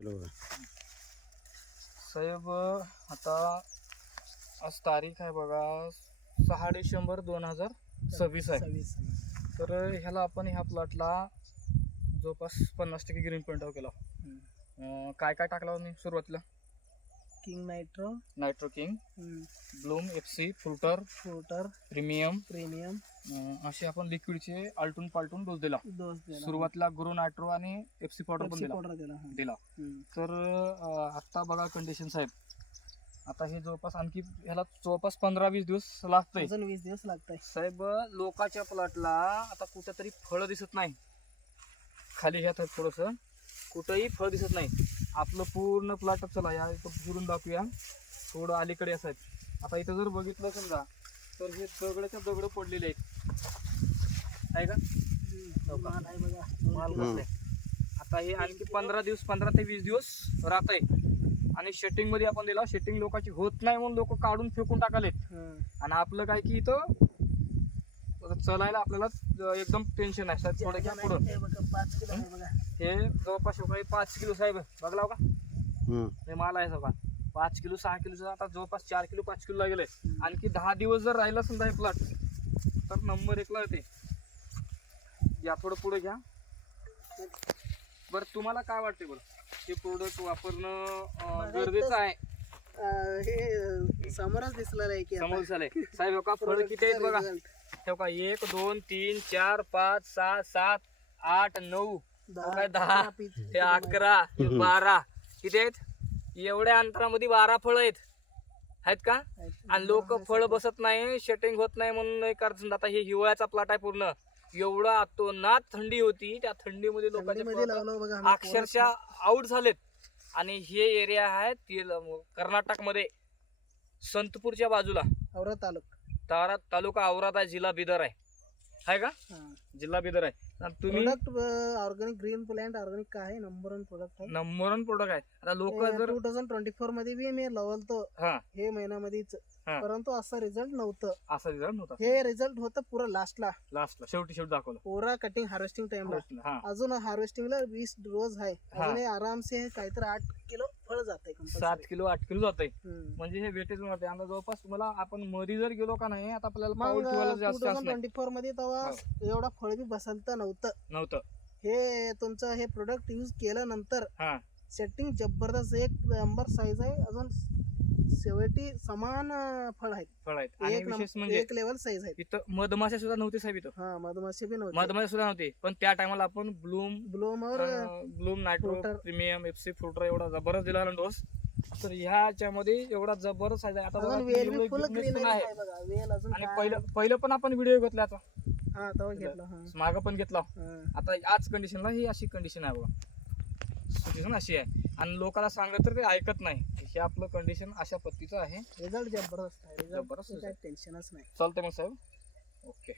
बरोबर. साहेब आता आज तारीख आहे बघा 6 डिसेंबर 2026 आहे. 26. तर ह्याला आपण ह्या प्लॉटला जवळपास 50% ग्रीन पॉईंट केला. काय काय टाकला मी सुरुवातीला? King nitro, nitro king, bloom, FC, फ्रुटर, फ्रुटर, प्रीमियम, प्रीमियम असे आपण लिक्विडचे आलटून पालटून डोस दिला. डोस दिला. सुरुवातीला ग्रो नायट्रो आणि एफसी पावडर पण दिला. पावडर दिला. दिला तर आता बघा कंडिशन साहेब, आता हे जवळपास आणखी ह्याला जवळपास 15-20 दिवस लागतंय अजून 20 दिवस लागतंय साहेब. लोकांच्या प्लॉटला आता कुठेतरी फळ दिसत नाही, खाली ह्यात थोडस कुठंही फळ दिसत नाही. आपलं पूर्ण प्लॉट चला या इथं फिरून दाखवूया, थोडं अलीकडे साहेब. आता इथं जर बघितलं समजा तर हे दगडाच्या दगड पडलेले आहेत, आहे का? माल आहे बघा. माल बसलाय. आता हे आणखी 15 ते 20 दिवस राहत आहे. आणि शेटिंग मध्ये आपण दिला, शेटिंग लोकांची होत नाही म्हणून लोक काढून फेकून टाकालेत. आणि आपलं काय की इथं चलायला आपल्याला एकदम टेन्शन आहे साहेब. थोडं घ्या पुढं. हे बघा 5 किलो आहे बघा. हे जवळपास सकाळी 5 किलो साहेब बघला का? हे माल आहे सगळा 5 किलो 6 किलोचा, आता जवळपास 4 किलो 5 किलो लागेल. आणखी 10 दिवस जर राहिला समजा हे प्लॉट तर नंबर 1 ला येते. या थोडं पुढे घ्या. बरं तुम्हाला काय वाटते बरं, हे प्रोडक्ट वापरणं गरजेचं आहे? हे समोरच दिसलेलं आहे की आता. समोर झालंय साहेब. हो का फळ किती आहेत बघा. ठेव का 1 2 3 4 5 6 7 8 9 10 हे 11 हे 12 किती आहेत? एवढ्या अंतरामध्ये 12 फळ आहेत का? आणि लोक फळ बसत नाही, शेटिंग होत नाही म्हणून एक अर्थ. आता हे हिवाळ्याचा प्लॉट आहे पूर्ण. एवढा अतोनात थंडी होती, त्या थंडीमध्ये लोकांचे अक्षरशः आउट झालेत. आणि हे एरिया आहे कर्नाटक मध्ये संतपूरच्या बाजूला, औरत तालुका औराद आहे, जिल्हा बिदर आहे का? जिल्हा बिदर आहे. आणि तुम्ही product organic green plant organic का आहे, नंबर 1 प्रोडक्ट आहे. नंबर 1 प्रोडक्ट आहे. आता लोक जर 2024 मध्ये बी मी लावलतो हे महिन्यामध्येच, परंतु असा रिझल्ट नव्हतं. असा रिझल्ट नव्हता. हे रिझल्ट होतं पुरं लास्टला शेवटी दाखवलं. पुरा कटिंग हार्वेस्टिंग टाइमला. अजून हार्वेस्टिंगला 20 रोज आहे. अजून हे आरामसे काहीतरी 8 किलो फळ जाते. 7 किलो 8 किलो जाते. म्हणजे हे वेटेज मध्ये आता जवळपास तुम्हाला आपण मध्ये जर गेलो का नाही, आता आपल्याला पाऊल ठेवायला जास्त 2024 मध्ये तेव्हा एवढा फळ बी बसलत नव्हतं. हे तुमचं हे प्रोडक्ट युज केल्यानंतर सेटिंग जबरदस्त एक नंबर साईज आहे. अजून 70 समान फळ आहेत. एक लेवल साईज आहे. इथं मधमाशा सुद्धा नव्हते साहेब. इथं मधमाशी बी नव्हती. मधमाशा सुद्धा नव्हते. पण त्या टायमाला आपण ब्लूम नायट्रो, प्रीमियम, एफसी, फ्रुटर एवढा जबरदस्त दिला डोस. तर ह्याच्यामध्ये एवढा जबरदस्त साईज आहे. आता आणि पहिलं पण आपण व्हिडिओ घेतला आता, मागं पण घेतला. आता आज कंडिशनला ही अशी कंडिशन आहे बघा. सिच्युएशन अशी आहे आणि लोकांना सांगत तर ते ऐकत नाही. हे आपलं कंडिशन अशा पद्धतीचं आहे. रिझल्ट जबरदस्त आहे. जबरदस्त टेन्शनच नाही. चालतंय मग साहेब. ओके.